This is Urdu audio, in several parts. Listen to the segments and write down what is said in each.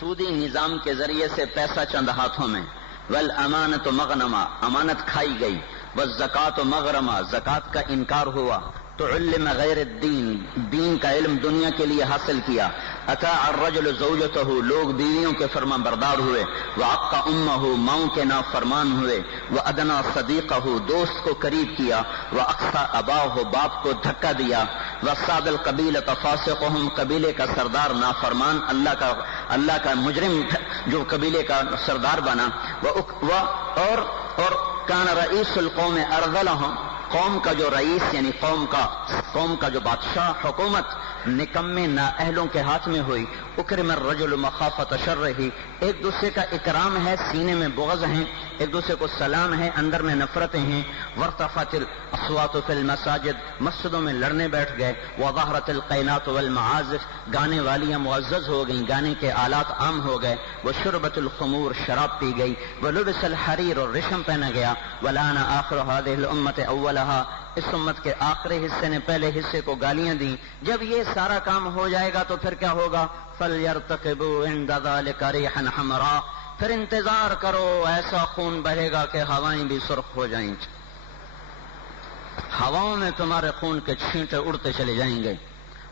سودی نظام کے ذریعے سے پیسہ چند ہاتھوں میں، والامانۃ مغنما، امانت کھائی گئی، والزکوٰۃ مغرما، زکوٰۃ کا انکار ہوا، تو علم غیر الدین، دین کا علم دنیا کے لیے حاصل کیا، اطاع الرجل زوجتہ، لوگ بیویوں کے فرما بردار ہوئے، وعق امہ، ماؤں کے نافرمان ہوئے، وادنا صدیقہ، دوست کو قریب کیا، واقصى اباہ، باپ کو دھکا دیا، وصاد القبیلۃ فاسقہم، قبیلے کا سردار نافرمان اللہ کا مجرم جو قبیلے کا سردار بنا، اور کان رئیس القوم ارذلہم، قوم کا جو رئیس یعنی قوم کا جو بادشاہ، حکومت نکمے نااہلوں کے ہاتھ میں ہوئی، اکرم الرجل مخافۃ شرہ، ایک دوسرے کا اکرام ہے، سینے میں بغض ہیں، ایک دوسرے کو سلام ہے، اندر میں نفرتیں ہیں، وارتفعت الاصوات فی المساجد، مسجدوں میں لڑنے بیٹھ گئے، وظہرت القینات والمعازف، گانے والیاں معزز ہو گئیں، گانے کے آلات عام ہو گئے، وشربت الخمور، شراب پی گئی، ولبس الحریر، اور ریشم پہنا گیا، ولعن آخر هذه الامة اولها، اس امت کے آخری حصے نے پہلے حصے کو گالیاں دیں۔ جب یہ سارا کام ہو جائے گا تو پھر کیا ہوگا؟ فَلْيَرْتَقِبُوا عِنْدَ ذَلِكَ رِيحًا حَمْرَاءَ، پھر انتظار کرو، ایسا خون بہے گا کہ ہوائیں بھی سرخ ہو جائیں گی، ہواؤں میں تمہارے خون کے چھینٹے اڑتے چلے جائیں گے،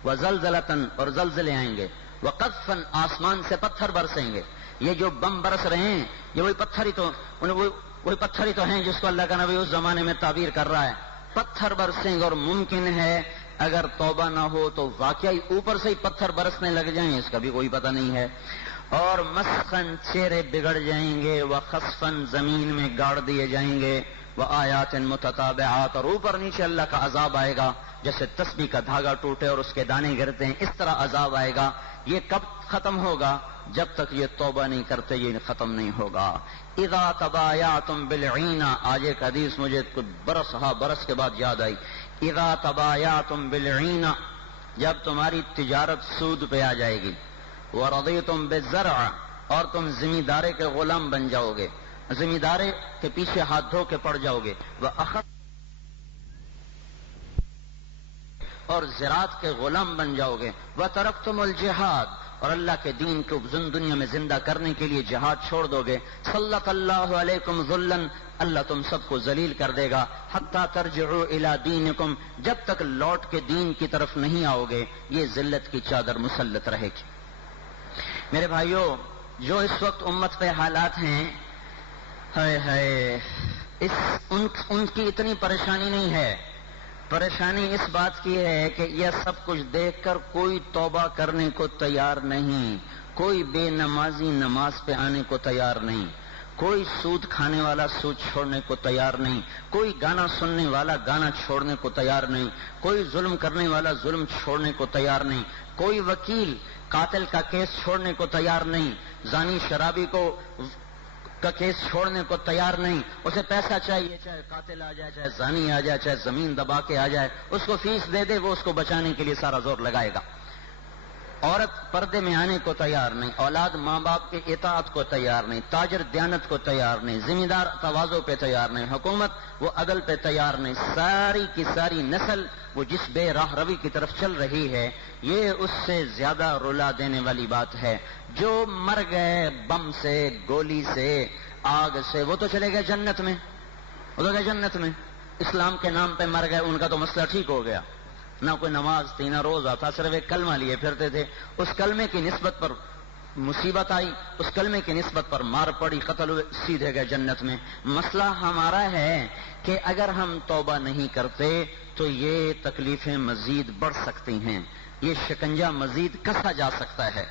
وَزَلْزَلَةً، اور زلزلے آئیں گے، وَقَذْفًا، آسمان سے پتھر برسیں گے۔ یہ جو بم برس رہے ہیں یہ وہی پتھر ہی تو ہیں جس کو اللہ کا نبی اس زمانے میں تعبیر کر رہا ہے، پتھر برسیں گے، اور ممکن ہے اگر توبہ نہ ہو تو واقعی اوپر سے ہی پتھر برسنے لگ جائیں، اس کا بھی کوئی پتہ نہیں ہے، اور مسخن، چہرے بگڑ جائیں گے، وخسفن، زمین میں گاڑ دیے جائیں گے، وآیات متتابعات، اور اوپر نیچے اللہ کا عذاب آئے گا، جیسے تسبیح کا دھاگا ٹوٹے اور اس کے دانے گرتے ہیں، اس طرح عذاب آئے گا۔ یہ کب ختم ہوگا؟ جب تک یہ توبہ نہیں کرتے یہ ختم نہیں ہوگا۔ اذا تبایعتم بالعینہ، آج ایک حدیث مجھے کچھ برس کے بعد یاد آئی، اذا تبایعتم بالعینہ، جب تمہاری تجارت سود پہ آ جائے گی، ورضیتم بالزرع، اور تم زمیندارے کے غلام بن جاؤ گے، زمیندارے کے پیچھے ہاتھ دھو کے پڑ جاؤ گے، اور زراعت کے غلام بن جاؤ گے، وترکتم الجہاد، اور اللہ کے دین کو دنیا میں زندہ کرنے کے لیے جہاد چھوڑ دو گے، سلط اللہ علیکم ذلا، اللہ تم سب کو ذلیل کر دے گا، حتی ترجعوا الی دینکم، جب تک لوٹ کے دین کی طرف نہیں آؤ گے یہ ذلت کی چادر مسلط رہے گی۔ میرے بھائیوں، جو اس وقت امت پہ حالات ہیں، ان کی اتنی پریشانی نہیں ہے، پریشانی اس بات کی ہے کہ یہ سب کچھ دیکھ کر کوئی توبہ کرنے کو تیار نہیں، کوئی بے نمازی نماز پہ آنے کو تیار نہیں، کوئی سود کھانے والا سود چھوڑنے کو تیار نہیں، کوئی گانا سننے والا گانا چھوڑنے کو تیار نہیں، کوئی ظلم کرنے والا ظلم چھوڑنے کو تیار نہیں، کوئی وکیل قاتل کا کیس چھوڑنے کو تیار نہیں، زانی شرابی کا کیس چھوڑنے کو تیار نہیں، اسے پیسہ چاہیے، چاہے قاتل آ جائے، چاہے زانی آ جائے، چاہے زمین دبا کے آ جائے، اس کو فیس دے دے، وہ اس کو بچانے کے لیے سارا زور لگائے گا۔ عورت پردے میں آنے کو تیار نہیں، اولاد ماں باپ کے اطاعت کو تیار نہیں، تاجر دیانت کو تیار نہیں، ذمہ دار تواضع پہ تیار نہیں، حکومت وہ عدل پہ تیار نہیں، ساری کی ساری نسل وہ جس بے راہ روی کی طرف چل رہی ہے، یہ اس سے زیادہ رلا دینے والی بات ہے۔ جو مر گئے بم سے، گولی سے، آگ سے، وہ تو چلے گئے جنت میں، اسلام کے نام پہ مر گئے، ان کا تو مسئلہ ٹھیک ہو گیا، نہ کوئی نماز تھی، نہ روزہ تھا، صرف ایک کلمہ لیے پھرتے تھے، اس کلمے کی نسبت پر مصیبت آئی، اس کلمے کی نسبت پر مار پڑی، قتل ہوئے، سیدھے گئے جنت میں۔ مسئلہ ہمارا ہے کہ اگر ہم توبہ نہیں کرتے تو یہ تکلیفیں مزید بڑھ سکتی ہیں، یہ شکنجہ مزید کسا جا سکتا ہے۔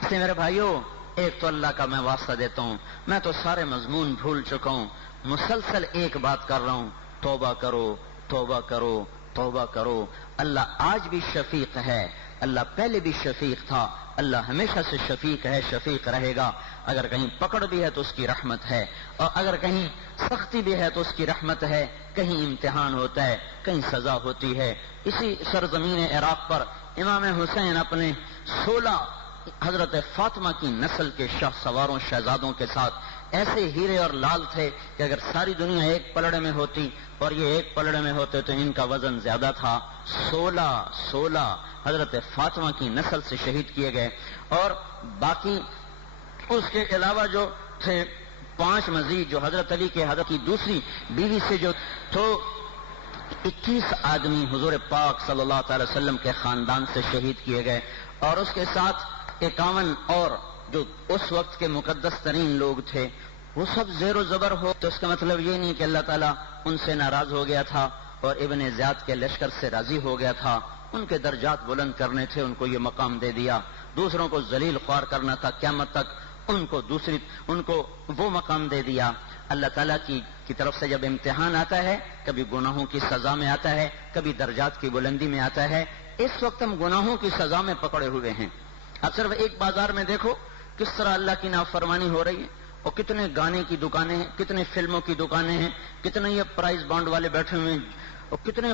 اس لیے میرے بھائیوں، ایک تو اللہ کا میں واسطہ دیتا ہوں، میں تو سارے مضمون بھول چکا ہوں، مسلسل ایک بات کر رہا ہوں، توبہ کرو، توبہ کرو، توبہ کرو۔ اللہ آج بھی شفیق ہے، اللہ پہلے بھی شفیق تھا، اللہ ہمیشہ سے شفیق ہے، شفیق رہے گا۔ اگر کہیں پکڑ بھی ہے تو اس کی رحمت ہے، اور اگر کہیں سختی بھی ہے تو اس کی رحمت ہے، کہیں امتحان ہوتا ہے، کہیں سزا ہوتی ہے۔ اسی سرزمین عراق پر امام حسین اپنے 16 حضرت فاطمہ کی نسل کے شاہ سواروں، شہزادوں کے ساتھ ایسے ہیرے اور لال تھے کہ اگر ساری دنیا ایک پلڑے میں ہوتی اور یہ ایک پلڑے میں ہوتے تو ان کا وزن زیادہ تھا. 16 حضرت فاطمہ کی نسل سے شہید کیے گئے. اور باقی اس کے علاوہ جو تھے 5 مزید جو حضرت علی کے حضرت کی دوسری بیوی سے جو تو 21 آدمی حضور پاک صلی اللہ تعالی وسلم کے خاندان سے شہید کیے گئے. اور اس کے ساتھ 51 اور جو اس وقت کے مقدس ترین لوگ تھے وہ سب زیر و زبر ہو. تو اس کا مطلب یہ نہیں کہ اللہ تعالیٰ ان سے ناراض ہو گیا تھا اور ابن زیاد کے لشکر سے راضی ہو گیا تھا. ان کے درجات بلند کرنے تھے, ان کو یہ مقام دے دیا. دوسروں کو ذلیل خوار کرنا تھا قیامت تک, ان کو وہ مقام دے دیا. اللہ تعالیٰ کی طرف سے جب امتحان آتا ہے, کبھی گناہوں کی سزا میں آتا ہے, کبھی درجات کی بلندی میں آتا ہے. اس وقت ہم گناہوں کی سزا میں پکڑے ہوئے ہیں. اب صرف ایک بازار میں دیکھو کس طرح اللہ کی نافرمانی ہو رہی ہے, اور کتنے گانے کی دکانیں ہیں, کتنے فلموں کی دکانیں ہیں, کتنے یہ پرائز بانڈ والے بیٹھے ہوئے ہیں, اور کتنا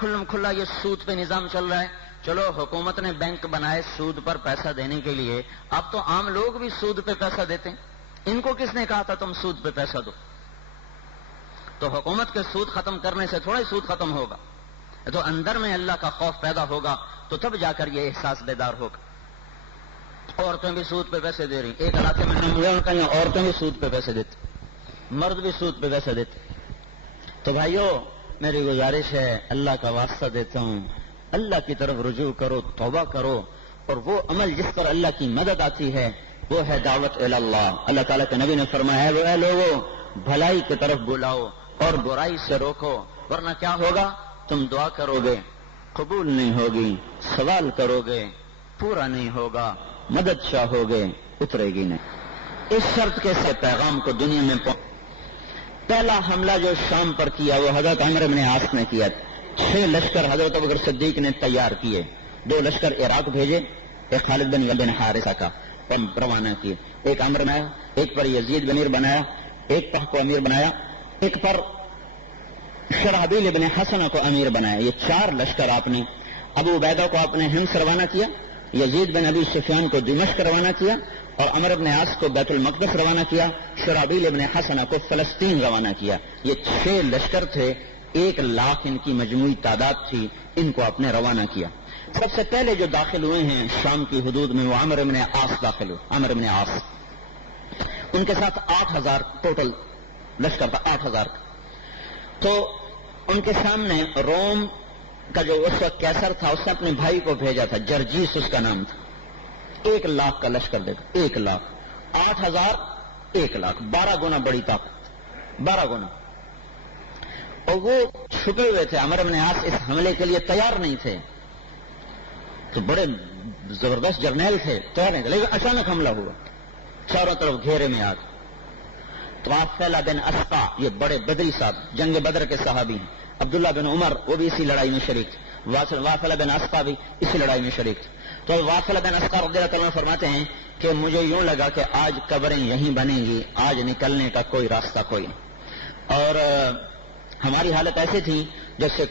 کھلم کھلا یہ سود پہ نظام چل رہا ہے. چلو حکومت نے بینک بنائے سود پر پیسہ دینے کے لیے, اب تو عام لوگ بھی سود پہ پیسہ دیتے ہیں. ان کو کس نے کہا تھا تم سود پہ پیسہ دو؟ تو حکومت کے سود ختم کرنے سے تھوڑا ہی سود ختم ہوگا, تو اندر میں اللہ کا خوف پیدا ہوگا, تو تب جا کر یہ احساس بیدار ہوگا. عورتیں بھی سود پہ پیسے دے رہی, ایک علاقے میں ان کا عورتیں بھی سود پہ پیسے دیتے, مرد بھی سود پہ پیسے دیتے. تو بھائیو میری گزارش ہے, اللہ کا واسطہ دیتا ہوں, اللہ کی طرف رجوع کرو, توبہ کرو, اور وہ عمل جس پر اللہ کی مدد آتی ہے وہ ہے دعوت اللہ. اللہ تعالیٰ کے نبی نے فرمایا ہے وہ لوگوں بھلائی کی طرف بلاؤ اور برائی سے روکو, ورنہ کیا ہوگا, تم دعا کرو گے قبول نہیں ہوگی, سوال کرو گے پورا نہیں ہوگا, مدد چاہو گے اترے گی نہیں. اس شرط کے سے پیغام کو دنیا میں پہلا حملہ جو شام پر کیا وہ حضرت عمرو بن عاص نے کیا. 6 لشکر حضرت ابوبکر صدیق نے تیار کیے, 2 لشکر عراق بھیجے, ایک خالد بن حارثہ کا روانہ کیے, ایک عمرو بنایا, ایک پر یزید بن بنایا, ایک پر کو امیر بنایا, ایک پر شرحبیل بن حسن کو امیر بنایا. یہ 4 لشکر آپ نے, ابو عبیدہ کو آپ نے حمص روانہ کیا, یزید بن ابی سفیان کو دمشق روانہ کیا, اور عمرو بن عاص کو بیت المقدس روانہ کیا, شرحبیل بن حسن کو فلسطین روانہ کیا. یہ 6 لشکر تھے, 1 لاکھ ان کی مجموعی تعداد تھی, ان کو آپ نے روانہ کیا. سب سے پہلے جو داخل ہوئے ہیں شام کی حدود میں وہ عمرو بن عاص داخل ہوئے. عمرو بن عاص, ان کے ساتھ 8000 ٹوٹل لشکر تھا, 8000 کا. تو ان کے سامنے روم کا جو اس وقت کیسر تھا اس نے اپنے بھائی کو بھیجا تھا, جرجیس اس کا نام تھا. 1 لاکھ کا لشکر دے گا, 1 لاکھ, 8000 1 لاکھ, 12 گنا بڑی طاقت, 12 گنا. اور وہ چھپے ہوئے تھے, عمرو بن عاص اس حملے کے لیے تیار نہیں تھے, تو بڑے زبردست جرنیل تھے, تیار نہیں تھے, لیکن اچانک حملہ ہوا, چاروں طرف گھیرے میں آ گئے. تو وافلہ بن اسقا, یہ بڑے بدری صاحب, جنگ بدر کے صحابی ہیں. عبداللہ بن عمر وہ بھی اسی لڑائی میں شریک تھے, وافلہ بن اسقا بھی اسی لڑائی میں شریک تھے. تو وافلہ بن اسقا رضی اللہ تعالیٰ فرماتے ہیں کہ مجھے یوں لگا کہ آج قبریں یہیں بنیں گی, آج نکلنے کا کوئی راستہ کوئی نہیں. اور ہماری حالت ایسی تھی جیسے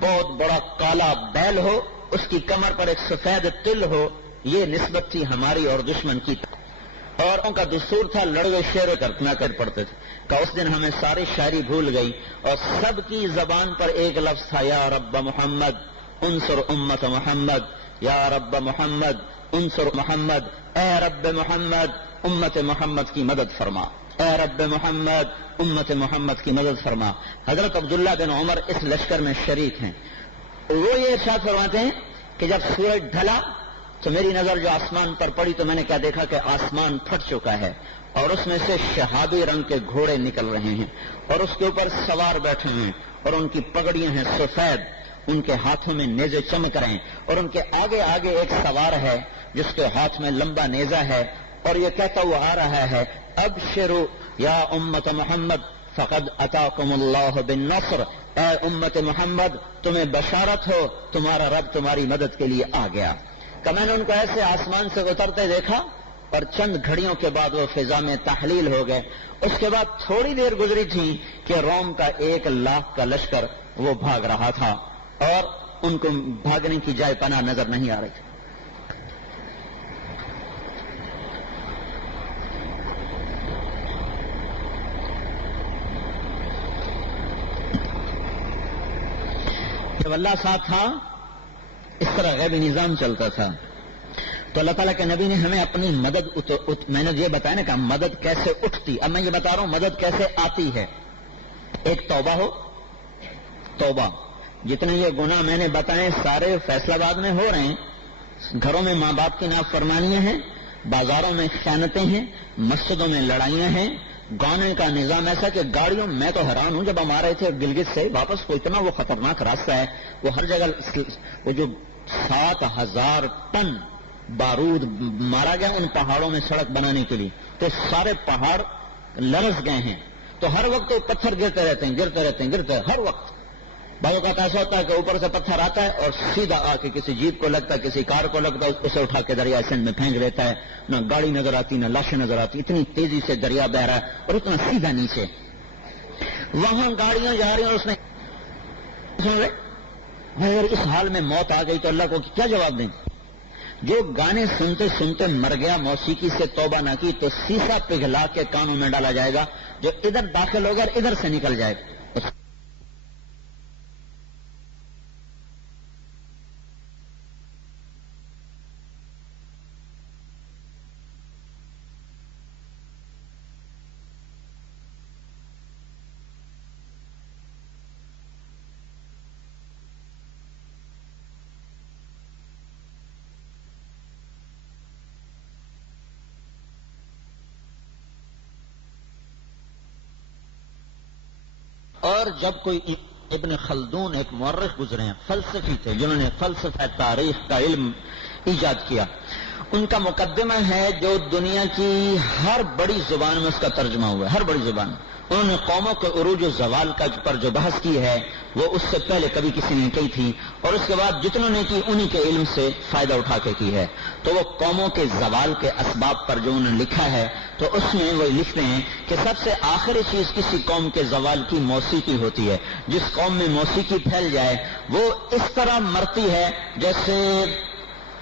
بہت بڑا کالا بیل ہو, اس کی کمر پر ایک سفید تل ہو, یہ نسبت تھی ہماری اور دشمن کی. اور ان کا دستور تھا لڑوے شعر کرنا کر پڑتے تھے, کہ اس دن ہمیں ساری شاعری بھول گئی اور سب کی زبان پر ایک لفظ تھا, یا رب محمد انصر امت محمد, یا رب محمد انصر محمد, اے رب محمد امت محمد کی مدد فرما, اے رب محمد امت محمد کی مدد فرما. حضرت عبداللہ بن عمر اس لشکر میں شریک ہیں. وہ یہ ارشاد فرماتے ہیں کہ جب سورج ڈھلا تو میری نظر جو آسمان پر پڑی تو میں نے کیا دیکھا کہ آسمان پھٹ چکا ہے, اور اس میں سے شہابی رنگ کے گھوڑے نکل رہے ہیں, اور اس کے اوپر سوار بیٹھے ہیں, اور ان کی پگڑیاں ہیں سفید, ان کے ہاتھوں میں نیزے چمک رہے ہیں, اور ان کے آگے آگے ایک سوار ہے جس کے ہاتھ میں لمبا نیزہ ہے, اور یہ کہتا ہوا آ رہا ہے, ابشروا یا امت محمد فقد اتاکم اللہ بالنصر, اے امت محمد تمہیں بشارت ہو, تمہارا رب تمہاری مدد کے لیے آ گیا. کہ میں نے ان کو ایسے آسمان سے اترتے دیکھا, اور چند گھڑیوں کے بعد وہ فضا میں تحلیل ہو گئے. اس کے بعد تھوڑی دیر گزری تھی کہ روم کا 1 لاکھ کا لشکر وہ بھاگ رہا تھا, اور ان کو بھاگنے کی جائے پناہ نظر نہیں آ رہی تھی. جب اللہ ساتھ تھا اس طرح غیبی نظام چلتا تھا. تو اللہ تعالیٰ کے نبی نے ہمیں اپنی مدد میں نے یہ بتایا نا کہ مدد کیسے اٹھتی. اب میں یہ بتا رہا ہوں مدد کیسے آتی ہے. ایک توبہ ہو. توبہ جتنے یہ گناہ میں نے بتائے سارے فیصلہ آباد میں ہو رہے ہیں. گھروں میں ماں باپ کی نافرمانیاں ہیں, بازاروں میں خیانتیں ہیں, مسجدوں میں لڑائیاں ہیں, گانے کا نظام ایسا کہ گاڑیوں میں تو حیران ہوں. جب ہم آ رہے تھے گلگت سے واپس کو اتنا وہ خطرناک راستہ ہے, وہ ہر جگہ وہ جو 7,000 ٹن بارود مارا گیا ان پہاڑوں میں سڑک بنانے کے لیے, تو سارے پہاڑ لرز گئے ہیں. تو ہر وقت پتھر گرتے رہتے ہیں ہر وقت. بعض اوقات ایسا ہوتا ہے کہ اوپر سے پتھر آتا ہے اور سیدھا آ کے کسی جیپ کو لگتا ہے, کسی کار کو لگتا ہے, اسے اٹھا کے دریا سندھ میں پھینک دیتا ہے. نہ گاڑی نظر آتی نہ لاشیں نظر آتی, اتنی تیزی سے دریا بہ رہا ہے اور اتنا سیدھا نیچے. وہاں گاڑیاں جا رہی ہیں اور اس نے اگر اس حال میں موت آ گئی تو اللہ کو کیا جواب دیں. جو گانے سنتے سنتے مر گیا, موسیقی سے توبہ نہ کی تو سیسا پگھلا کے کانوں میں ڈالا جائے گا. جو ادھر داخل ہوگا ادھر سے نکل جائے گا. اور جب کوئی ابن خلدون ایک مورخ گزرے ہیں, فلسفی تھے جنہوں نے فلسفہ تاریخ کا علم ایجاد کیا, ان کا مقدمہ ہے جو دنیا کی ہر بڑی زبان میں اس کا ترجمہ ہوا ہے, ہر بڑی زبان میں. انہوں نے قوموں کے عروج و زوال کا پر جو بحث کی ہے وہ اس سے پہلے کبھی کسی نے کی تھی, اور اس کے بعد جتنوں نے کی انہی کے علم سے فائدہ اٹھا کے کی ہے. تو وہ قوموں کے زوال کے اسباب پر جو انہوں نے لکھا ہے تو اس میں وہ لکھتے ہیں کہ سب سے آخری چیز کسی قوم کے زوال کی موسیقی ہوتی ہے. جس قوم میں موسیقی پھیل جائے وہ اس طرح مرتی ہے جیسے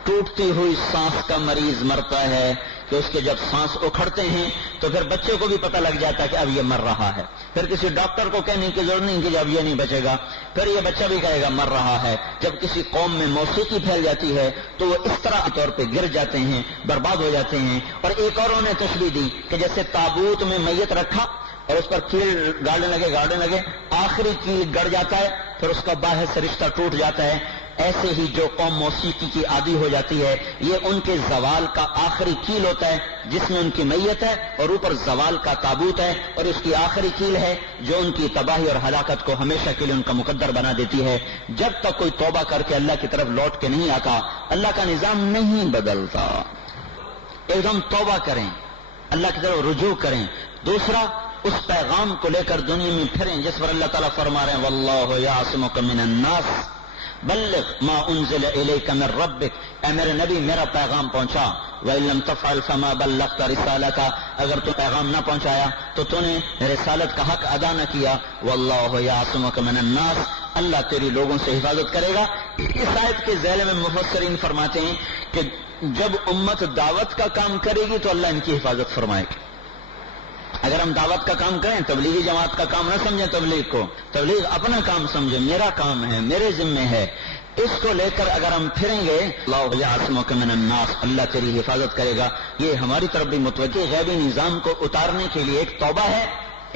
ٹوٹتی ہوئی سانس کا مریض مرتا ہے, کہ اس کے جب سانس اکھڑتے ہیں تو پھر بچے کو بھی پتہ لگ جاتا ہے کہ اب یہ مر رہا ہے. پھر کسی ڈاکٹر کو کہنے کی ضرورت نہیں کہ اب یہ نہیں بچے گا, پھر یہ بچہ بھی کہے گا مر رہا ہے. جب کسی قوم میں موسیقی پھیل جاتی ہے تو وہ اس طرح طور پہ گر جاتے ہیں, برباد ہو جاتے ہیں. اور ایک اور انہوں نے تشبیہ دی کہ جیسے تابوت میں میت رکھا اور اس پر کیل گاڑنے لگے, آخری کیل گڑ جاتا ہے, پھر اس کا باہر سے رشتہ ٹوٹ جاتا ہے. ایسے ہی جو قوم موسیقی کی عادی ہو جاتی ہے یہ ان کے زوال کا آخری کیل ہوتا ہے, جس میں ان کی میت ہے اور اوپر زوال کا تابوت ہے, اور اس کی آخری کیل ہے جو ان کی تباہی اور ہلاکت کو ہمیشہ کے لیے ان کا مقدر بنا دیتی ہے. جب تک کوئی توبہ کر کے اللہ کی طرف لوٹ کے نہیں آتا اللہ کا نظام نہیں بدلتا. ایک دم توبہ کریں, اللہ کی طرف رجوع کریں. دوسرا اس پیغام کو لے کر دنیا میں پھریں جس پر اللہ تعالیٰ فرما رہے ہیں واللہ یعصمک من الناس بلغ ما انزل الیک من ربک. اے میرے نبی میرا پیغام پہنچا. وَإِن لَّمْ تَفْعَلْ فَمَا بَلَّغْتَ رِسَالَتَهُ, اگر تو پیغام نہ پہنچایا تو تو نے رسالت کا حق ادا نہ کیا. وَاللَّهُ يَعْصِمُكَ مِنَ النَّاسِ, اللہ تیری لوگوں سے حفاظت کرے گا. اس آیت کے ذیل میں مفسرین فرماتے ہیں کہ جب امت دعوت کا کام کرے گی تو اللہ ان کی حفاظت فرمائے گی. اگر ہم دعوت کا کام کریں, تبلیغی جماعت کا کام نہ سمجھیں تبلیغ کو, تبلیغ اپنا کام سمجھیں, میرا کام ہے, میرے ذمے ہے. اس کو لے کر اگر ہم پھریں گے اللہ یعصمک من الناس, اللہ تیری حفاظت کرے گا. یہ ہماری طرف بھی متوجہ غیبی نظام کو اتارنے کے لیے ایک توبہ ہے,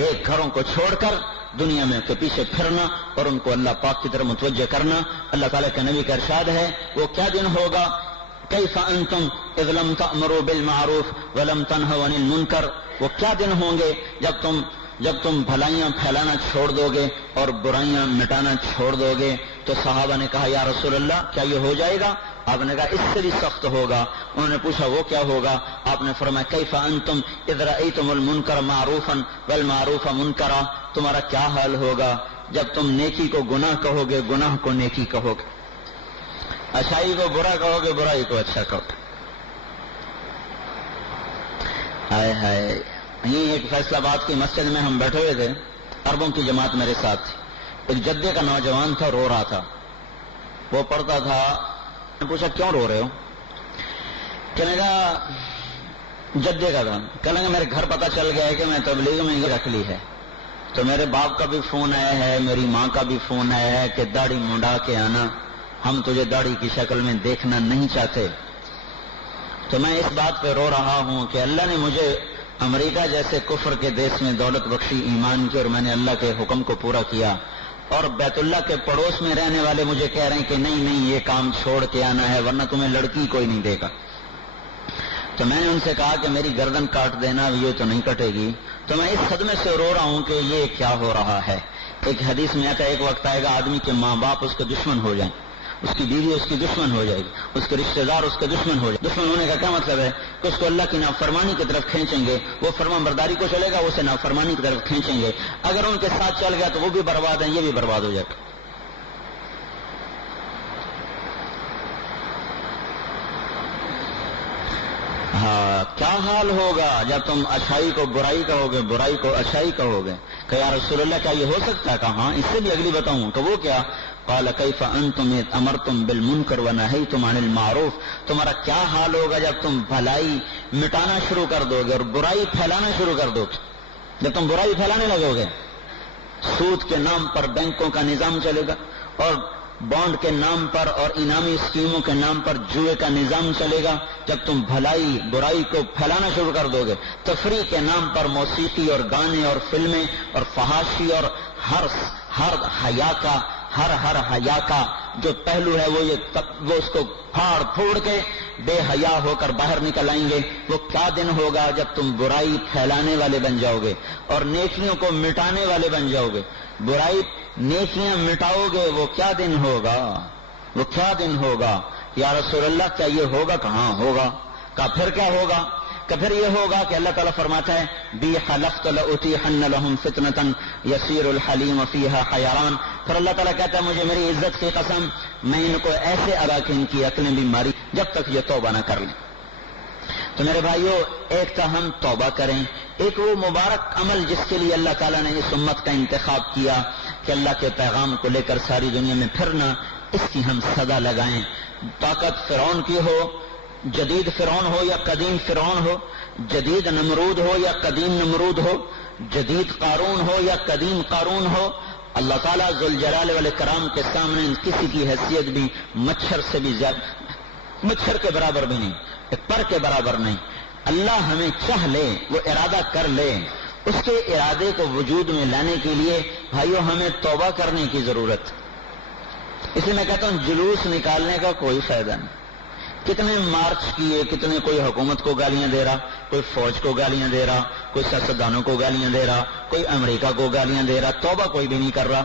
ایک گھروں کو چھوڑ کر دنیا میں کے پیچھے پھرنا اور ان کو اللہ پاک کی طرف متوجہ کرنا. اللہ تعالیٰ کے نبی کا ارشاد ہے وہ کیا دن ہوگا کیف انتم اذ لم تأمروا بالمعروف ولم تنهوا عن المنکر. وہ کیا دن ہوں گے جب تم بھلائیاں پھیلانا چھوڑ دو گے اور برائیاں مٹانا چھوڑ دو گے. تو صحابہ نے کہا یا رسول اللہ کیا یہ ہو جائے گا؟ آپ نے کہا اس سے بھی سخت ہوگا. انہوں نے پوچھا وہ کیا ہوگا؟ آپ نے فرمایا کیف انتم اذ رأیتم المنکر معروفا والمعروف منکرا. تمہارا کیا حال ہوگا جب تم نیکی کو گناہ کہو گے, گناہ کو نیکی کہو گے, اچھائی کو برا کہو گے, برائی کو اچھا کہو گے. ہائے ہائے. یہیں ایک فیصلہ آباد کی مسجد میں ہم بیٹھے ہوئے تھے, عربوں کی جماعت میرے ساتھ تھی. ایک جدے کا نوجوان تھا, رو رہا تھا, وہ پڑھتا تھا. میں پوچھا کیوں رو رہے ہو؟ کہنے کا جدے کا تھا. کہنے کا میرے گھر پتہ چل گیا ہے کہ میں تبلیغ میں یہ رکھ لی ہے. تو میرے باپ کا بھی فون آیا ہے, میری ماں کا بھی فون آیا ہے کہ داڑھی منڈا کے آنا, ہم تجھے داڑھی کی شکل میں دیکھنا نہیں چاہتے. تو میں اس بات پہ رو رہا ہوں کہ اللہ نے مجھے امریکہ جیسے کفر کے دیش میں دولت بخشی, ایمان کی, اور میں نے اللہ کے حکم کو پورا کیا, اور بیت اللہ کے پڑوس میں رہنے والے مجھے کہہ رہے ہیں کہ نہیں نہیں یہ کام چھوڑ کے آنا ہے ورنہ تمہیں لڑکی کوئی نہیں دے گا. تو میں نے ان سے کہا کہ میری گردن کاٹ دینا, یہ تو نہیں کٹے گی. تو میں اس صدمے سے رو رہا ہوں کہ یہ کیا ہو رہا ہے. ایک حدیث میں آتا ہے ایک وقت آئے گا آدمی کے ماں باپ اس کے دشمن ہو جائیں, اس کی بیوی اس کی دشمن ہو جائے گی, اس کے رشتہ دار اس کے دشمن ہو جائے. دشمن ہونے کا کیا مطلب ہے کہ اس کو اللہ کی نافرمانی کی طرف کھینچیں گے, وہ فرمان برداری کو چلے گا, اسے نافرمانی کی طرف کھینچیں گے. اگر ان کے ساتھ چل گیا تو وہ بھی برباد ہیں, یہ بھی برباد ہو جائے گا. ہاں, کیا حال ہوگا جب تم اچھائی کو برائی کہو گے, برائی کو اچھائی کہو گے. کہ یا رسول اللہ کیا یہ ہو سکتا ہے؟ کہا ہاں, اس سے بھی اگلی بتاؤں. کہ وہ کیا؟ قال کیف انتم امرتم بالمنکر ونہیتم عن المعروف. تمہارا کیا حال ہوگا جب تم بھلائی مٹانا شروع کر دو گے اور برائی پھیلانا شروع کر دو گے. جب تم برائی پھیلانے لگو گے, سود کے نام پر بینکوں کا نظام چلے گا, اور بانڈ کے نام پر اور انعامی اسکیموں کے نام پر جوئے کا نظام چلے گا. جب تم بھلائی برائی کو پھیلانا شروع کر دو گے, تفریح کے نام پر موسیقی اور گانے اور فلمیں اور فحاشی اور ہر حیا کا جو پہلو ہے وہ اس کو پھاڑ پھوڑ کے بے حیا ہو کر باہر نکل آئیں گے. وہ کیا دن ہوگا جب تم برائی پھیلانے والے بن جاؤ گے اور نیکیوں کو مٹانے والے بن جاؤ گے. برائی نیکیاں مٹاؤ گے, وہ کیا دن ہوگا, وہ کیا دن ہوگا. یا رسول اللہ کیا یہ ہوگا؟ کہاں ہوگا. کہا پھر کیا ہوگا؟ کہ پھر یہ ہوگا کہ اللہ تعالیٰ فرماتا ہے بی حلفت لأتیحن لهم فتنة یسیر الحلیم فیہا حیران. پھر اللہ تعالیٰ کہتا ہے مجھے میری عزت کی قسم میں ان کو ایسے ادا کہ ان کی عقلیں بھی ماری جب تک یہ توبہ نہ کر لیں. تو میرے بھائیوں, ایک تو ہم توبہ کریں, ایک وہ مبارک عمل جس کے لیے اللہ تعالیٰ نے اس امت کا انتخاب کیا کہ اللہ کے پیغام کو لے کر ساری دنیا میں پھرنا, اس کی ہم صدا لگائیں. طاقت فرعون کی ہو, جدید فرعون ہو یا قدیم فرعون ہو, جدید نمرود ہو یا قدیم نمرود ہو, جدید قارون ہو یا قدیم قارون ہو, اللہ تعالیٰ ذوالجلال والاکرام کے سامنے کسی کی حیثیت بھی مچھر سے بھی زیادہ, مچھر کے برابر بھی نہیں, ایک پر کے برابر نہیں. اللہ ہمیں چاہ لے, وہ ارادہ کر لے, اس کے ارادے کو وجود میں لانے کے لیے بھائیو ہمیں توبہ کرنے کی ضرورت. اس لیے میں کہتا ہوں جلوس نکالنے کا کوئی فائدہ نہیں. کتنے مارچ کیے, کتنے, کوئی حکومت کو گالیاں دے رہا, کوئی فوج کو گالیاں دے رہا, کوئی سیاستدانوں کو گالیاں دے رہا, کوئی امریکہ کو گالیاں دے رہا, توبہ کوئی بھی نہیں کر رہا.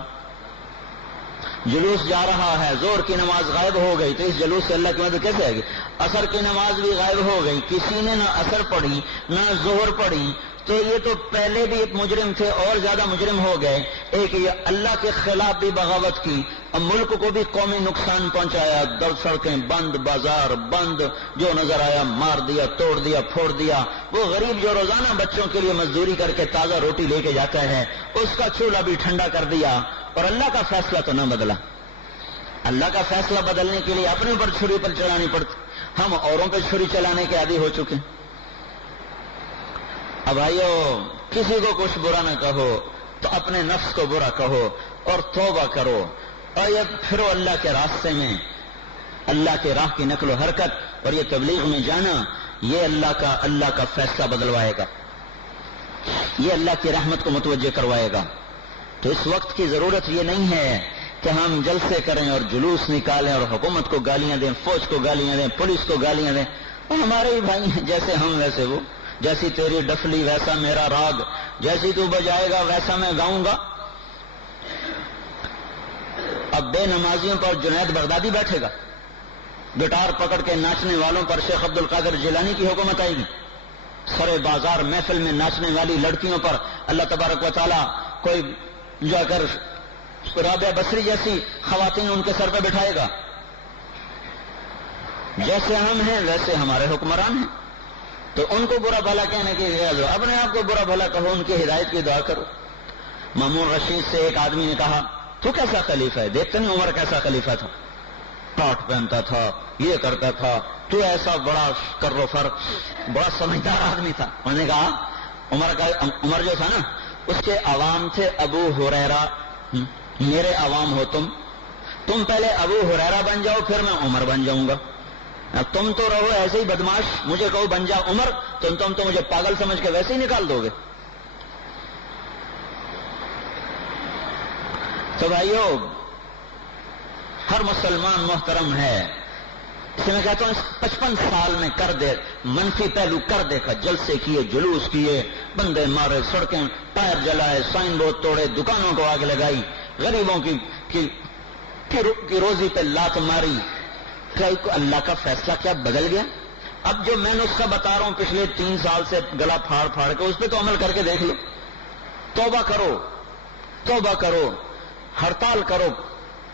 جلوس جا رہا ہے, زور کی نماز غائب ہو گئی, تو اس جلوس سے اللہ کی مدد کیسے آئے گی؟ عصر کی نماز بھی غائب ہو گئی, کسی نے نہ عصر پڑھی نہ ظہر پڑھی, تو یہ تو پہلے بھی ایک مجرم تھے اور زیادہ مجرم ہو گئے. ایک یہ اللہ کے خلاف بھی بغاوت کی, اب ملک کو بھی قومی نقصان پہنچایا, سڑکیں بند, بازار بند, جو نظر آیا مار دیا, توڑ دیا, پھوڑ دیا. وہ غریب جو روزانہ بچوں کے لیے مزدوری کر کے تازہ روٹی لے کے جاتا ہے, اس کا چولہا بھی ٹھنڈا کر دیا. اور اللہ کا فیصلہ تو نہ بدلا. اللہ کا فیصلہ بدلنے کے لیے اپنے اوپر چھری پر چلانی پڑتی, ہم اوروں پہ چھری چلانے کے عادی ہو چکے. اب بھائیو, کسی کو کچھ برا نہ کہو تو اپنے نفس کو برا کہو اور توبہ کرو, اور یہ پھرو اللہ کے راستے میں, اللہ کے راہ کی نقل و حرکت اور یہ تبلیغ میں جانا, یہ اللہ کا فیصلہ بدلوائے گا, یہ اللہ کی رحمت کو متوجہ کروائے گا. تو اس وقت کی ضرورت یہ نہیں ہے کہ ہم جلسے کریں اور جلوس نکالیں اور حکومت کو گالیاں دیں, فوج کو گالیاں دیں, پولیس کو گالیاں دیں. وہ ہمارے ہی بھائی ہیں, جیسے ہم ویسے وہ, جیسی تیری ڈفلی ویسا میرا راگ, جیسی تو بجائے گا ویسا میں گاؤں گا. اب بے نمازیوں پر جنید بغدادی بیٹھے گا, گٹار پکڑ کے ناچنے والوں پر شیخ عبد القادر جیلانی کی حکومت آئے گی, سرے بازار محفل میں ناچنے والی لڑکیوں پر اللہ تبارک و تعالیٰ کوئی جا کر رابعہ بصری جیسی خواتین ان کے سر پہ بٹھائے گا. جیسے ہم ہیں ویسے ہمارے حکمران ہیں, تو ان کو برا بھلا کہنے کی غرض ہو, اپنے آپ کو برا بھلا کہو, ان کی ہدایت کی دعا کرو. مامون رشید سے ایک آدمی نے کہا تو کیسا خلیفہ ہے, دیکھتے نہیں عمر کیسا خلیفہ تھا, ٹاٹ پہنتا تھا, یہ کرتا تھا, تو ایسا بڑا کر و فر, بڑا سمجھدار آدمی تھا. انہوں نے کہا عمر جو تھا نا, اس کے عوام تھے ابو ہریرہ، میرے عوام ہو تم پہلے ابو ہریرہ بن جاؤ پھر میں عمر بن جاؤں گا. تم تو رہو ایسے ہی بدماش، مجھے کہو بن جا عمر تم تو مجھے پاگل سمجھ کے ویسے ہی نکال دو گے. تو بھائیو، ہر مسلمان محترم ہے، اس میں کہتا ہوں 55 سال میں کر دے منفی پہلو کر دیکھا، جلسے کیے، جلوس کیے، بندے مارے، سڑکیں ٹائر جلائے، سائن بورڈ توڑے، دکانوں کو آگ لگائی، غریبوں کی روزی پہ لات ماری. کیا اللہ کا فیصلہ کیا بدل گیا؟ اب جو میں نسخہ بتا رہا ہوں پچھلے 3 سال سے گلا پھاڑ پھاڑ کے، اس پہ تو عمل کر کے دیکھ لو. توبہ کرو، توبہ کرو، ہڑتال کرو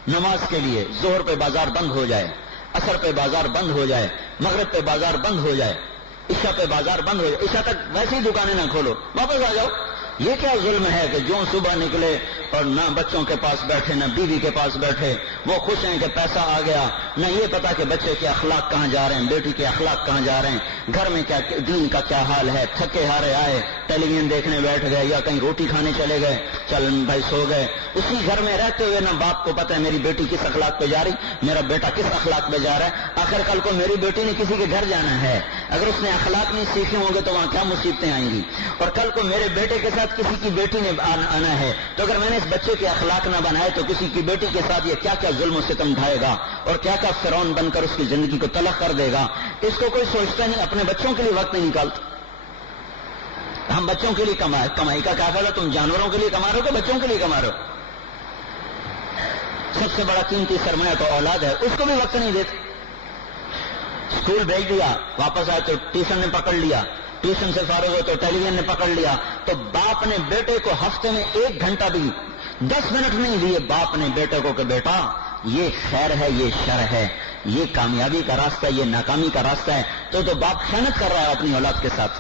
نماز کے لیے، ظہر پہ بازار بند ہو جائے، عصر پہ بازار بند ہو جائے، مغرب پہ بازار بند ہو جائے، عشاء پہ بازار بند ہو جائے، عشاء تک ویسی دکانیں نہ کھولو، واپس آ جاؤ. یہ کیا ظلم ہے کہ جو صبح نکلے اور نہ بچوں کے پاس بیٹھے نہ بیوی کے پاس بیٹھے، وہ خوش ہیں کہ پیسہ آ گیا، نہ یہ پتا کہ بچے کے اخلاق کہاں جا رہے ہیں، بیٹی کے اخلاق کہاں جا رہے ہیں، گھر میں کیا دین کا کیا حال ہے، تھکے ہارے آئے ٹیلی ویژن دیکھنے بیٹھ گئے یا کہیں روٹی کھانے چلے گئے، چل بھائی سو گئے. اسی گھر میں رہتے ہوئے نہ باپ کو پتہ ہے میری بیٹی کس اخلاق پہ جا رہی، میرا بیٹا کس اخلاق پہ جا رہا ہے. آخر کل کو میری بیٹی نے کسی کے گھر جانا ہے، اگر اس نے اخلاق نہیں سیکھے ہوں گے تو وہاں کیا مصیبتیں آئیں گی. اور کل کو میرے بیٹے کے ساتھ کسی کی بیٹی نے آنا ہے، تو اگر میں نے اس بچے کے اخلاق نہ بنائے تو کسی کی بیٹی کے ساتھ یہ کیا کیا ظلم و ستم ڈھائے گا اور کیا کیا فرعون بن کر اس کی زندگی کو تلخ کر دے گا. اس کو کوئی سوچتا نہیں، اپنے بچوں کے لیے وقت نہیں نکالتا. ہم بچوں کے لیے کمائی کا کیا فائدہ؟ تم جانوروں کے لیے کما رہے ہو کہ بچوں کے لیے کما رہے ہو؟ سب سے بڑا قیمتی سرمایہ تو اولاد ہے، اس کو بھی وقت نہیں دیتے. اسکول بھیج دیا، واپس آئے تو ٹیوشن نے پکڑ لیا، ٹیوشن سے فارغ ہو تو ٹیلی ویژن نے پکڑ لیا. تو باپ نے بیٹے کو ہفتے میں 1 گھنٹہ بھی 10 منٹ نہیں دیے باپ نے بیٹے کو کہ بیٹا یہ خیر ہے، یہ شر ہے، یہ کامیابی کا راستہ ہے، یہ ناکامی کا راستہ ہے. تو باپ خیانت کر رہا ہے اپنی اولاد کے ساتھ.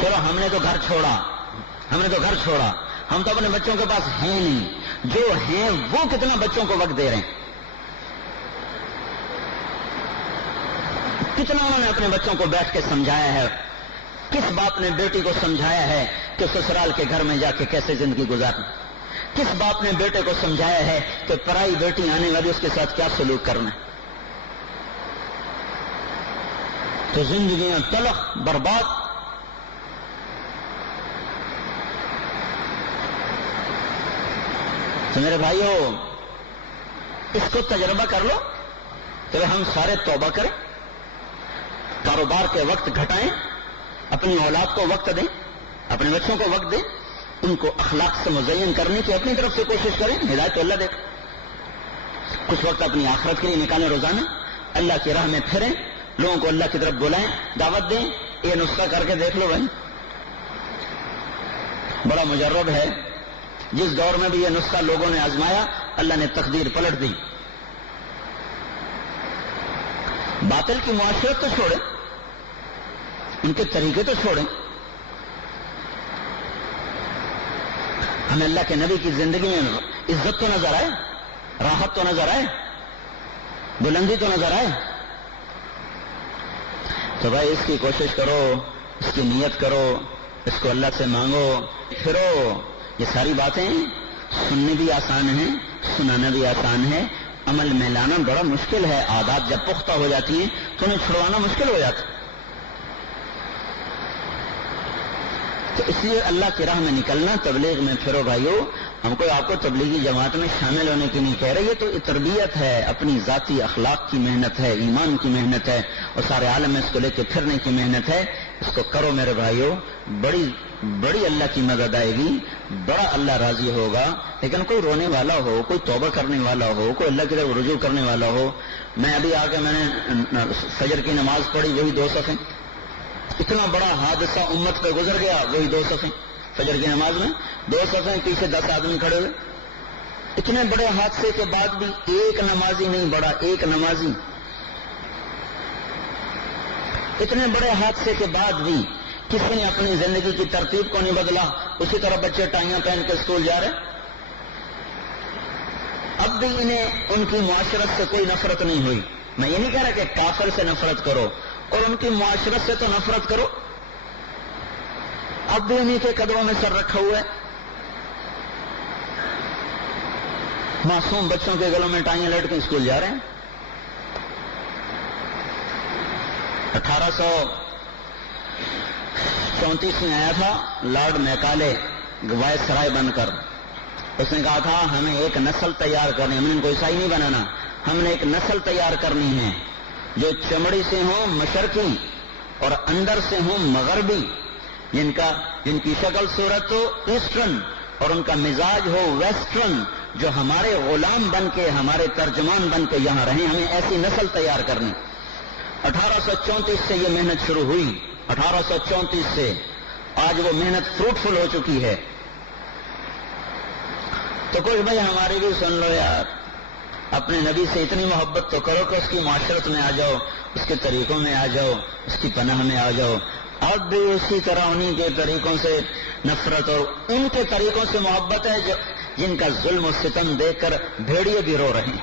چلو ہم نے تو گھر چھوڑا، ہم تو اپنے بچوں کے پاس ہیں نہیں. جو ہیں وہ کتنا بچوں کو وقت دے رہے ہیں، کتنا انہوں نے اپنے بچوں کو بیٹھ کے سمجھایا ہے. کس باپ نے بیٹی کو سمجھایا ہے کہ سسرال کے گھر میں جا کے کیسے زندگی گزارنا؟ کس باپ نے بیٹے کو سمجھایا ہے کہ پرائی بیٹی آنے والی اس کے ساتھ کیا سلوک کرنا؟ تو زندگیاں تلخ، برباد. تو میرے بھائیو، اس کو تجربہ کر لو کہ ہم سارے توبہ کریں، کاروبار کے وقت گھٹائیں، اپنی اولاد کو وقت دیں، اپنے بچوں کو وقت دیں، ان کو اخلاق سے مزین کرنے کی اپنی طرف سے کوشش کریں. ہدایت تو اللہ دے. کچھ وقت اپنی آخرت کے لیے نکالیں، روزانہ اللہ کی راہ میں پھریں، لوگوں کو اللہ کی طرف بلائیں، دعوت دیں. یہ نسخہ کر کے دیکھ لو بھائی، بڑا مجرب ہے. جس دور میں بھی یہ نسخہ لوگوں نے آزمایا، اللہ نے تقدیر پلٹ دی. باطل کی معاشرت تو چھوڑیں، ان کے طریقے تو چھوڑیں. ہمیں اللہ کے نبی کی زندگی میں عزت تو نظر آئے، راحت تو نظر آئے، بلندی تو نظر آئے. تو بھائی اس کی کوشش کرو، اس کی نیت کرو، اس کو اللہ سے مانگو، پھرو. یہ ساری باتیں سننے بھی آسان ہیں، سنانا بھی آسان ہے، عمل میں لانا بڑا مشکل ہے. عادات جب پختہ ہو جاتی ہیں تو انہیں چھڑوانا مشکل ہو جاتا. تو اس لیے اللہ کی راہ میں نکلنا، تبلیغ میں پھرو بھائیو. ہم کو آپ کو تبلیغی جماعت میں شامل ہونے کی نہیں کہہ رہے، یہ تو تربیت ہے، اپنی ذاتی اخلاق کی محنت ہے، ایمان کی محنت ہے، اور سارے عالم میں اس کو لے کے پھرنے کی محنت ہے. اس کو کرو میرے بھائیو، بڑی اللہ کی مدد آئے گی، بڑا اللہ راضی ہوگا. لیکن کوئی رونے والا ہو، کوئی توبہ کرنے والا ہو، کوئی اللہ کی طرف رجوع کرنے والا ہو. میں ابھی آ کے میں نے فجر کی نماز پڑھی، وہی 2 صفیں. اتنا بڑا حادثہ امت پہ گزر گیا، وہی 2 صفیں فجر کی نماز میں، 2 صفیں پیچھے 10 آدمی کھڑے ہوئے. اتنے بڑے حادثے کے بعد بھی ایک نمازی نہیں بڑھا، ایک نمازی. اتنے بڑے حادثے کے بعد بھی کسی نے اپنی زندگی کی ترتیب کو نہیں بدلا. اسی طرح بچے ٹائیاں پہن کے اسکول جا رہے. اب بھی انہیں ان کی معاشرت سے کوئی نفرت نہیں ہوئی. میں یہ نہیں کہہ رہا کہ کافر سے نفرت کرو، اور ان کی معاشرت سے تو نفرت کرو. اب بھی انہیں کے قدموں میں سر رکھا ہوا ہے. معصوم بچوں کے گلوں میں ٹائیں لٹ کے اسکول جا رہے ہیں. 1834 میں آیا تھا لارڈ میکالے وائس رائے بن کر. اس نے کہا تھا ہمیں ایک نسل تیار کرنی، ہم نے ان کو عیسائی نہیں بنانا، ہم نے ایک نسل تیار کرنی ہے جو چمڑی سے ہوں مشرقی اور اندر سے ہوں مغربی، جن کی شکل صورت ہو ایسٹرن اور ان کا مزاج ہو ویسٹرن، جو ہمارے غلام بن کے ہمارے ترجمان بن کے یہاں رہیں. ہمیں ایسی نسل تیار کرنی. 1834 سے یہ محنت شروع ہوئی. 1834 سے آج وہ محنت فروٹفل ہو چکی ہے. تو کچھ بھائی ہماری بھی سن لو یار، اپنے نبی سے اتنی محبت تو کرو کہ اس کی معاشرت میں آ جاؤ، اس کے طریقوں میں آ جاؤ، اس کی پناہ میں آ جاؤ. اب بھی اسی طرح انہی کے طریقوں سے نفرت اور ان کے طریقوں سے محبت ہے جن کا ظلم و ستم دیکھ کر بھیڑیے بھی رو رہے ہیں،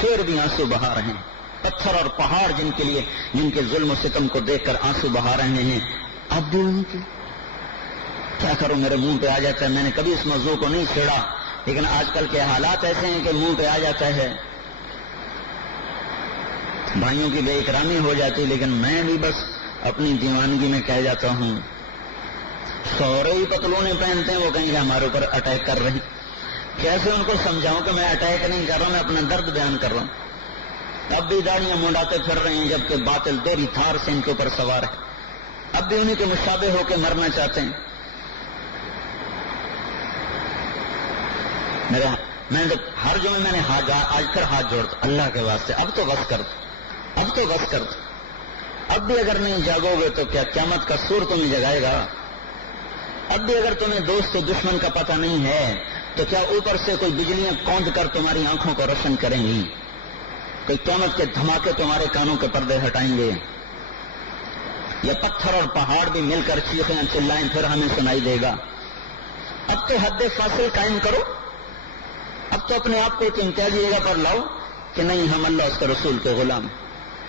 شیر بھی آنسو بہا رہے ہیں، پتھر اور پہاڑ جن کے ظلم و ستم کو دیکھ کر آنسو بہا رہے ہیں. اب بھی ان کی کیا کروں، میرے منہ پہ آ جاتا ہے. میں نے کبھی اس موضوع کو نہیں چھیڑا، لیکن آج کل کے حالات ایسے ہیں کہ منہ پہ آ جاتا ہے. بھائیوں کی بے اکرامی ہو جاتی، لیکن میں بھی بس اپنی دیوانگی میں کہہ جاتا ہوں. سورے ہی پتلونے پہنتے ہیں، وہ کہیں گے ہمارے اوپر اٹیک کر رہے ہیں. کیسے ان کو سمجھاؤں کہ میں اٹیک نہیں کر رہا ہوں، میں اپنا درد بیان کر رہا ہوں. اب بھی داڑیاں منڈاتے پھر رہے ہیں، جبکہ باطل دوری تھار سے ان کے اوپر سوار ہے. اب بھی انہیں کے مشابہ ہو کے مرنا چاہتے ہیں. میں جب ہر جمعے میں نے آج پھر ہاتھ جوڑتا، اللہ کے واسطے اب تو بس کر دو، اب تو بس کر دو. اب بھی اگر نہیں جاگو گے تو کیا قیامت کا سور تمہیں جگائے گا؟ اب بھی اگر تمہیں دوست و دشمن کا پتہ نہیں ہے تو کیا اوپر سے کوئی بجلیاں کوند کر تمہاری آنکھوں کو روشن کریں گی؟ کوئی قیامت کے دھماکے تمہارے کانوں کے پردے ہٹائیں گے؟ یا پتھر اور پہاڑ بھی مل کر چیخیں چلائیں پھر ہمیں سنائی دے گا؟ اب تو حد فاصل قائم کرو. اب تو اپنے آپ کو ایک امتیازی جگہ پر لاؤ کہ نہیں، ہم اللہ اس کے رسول کے غلام،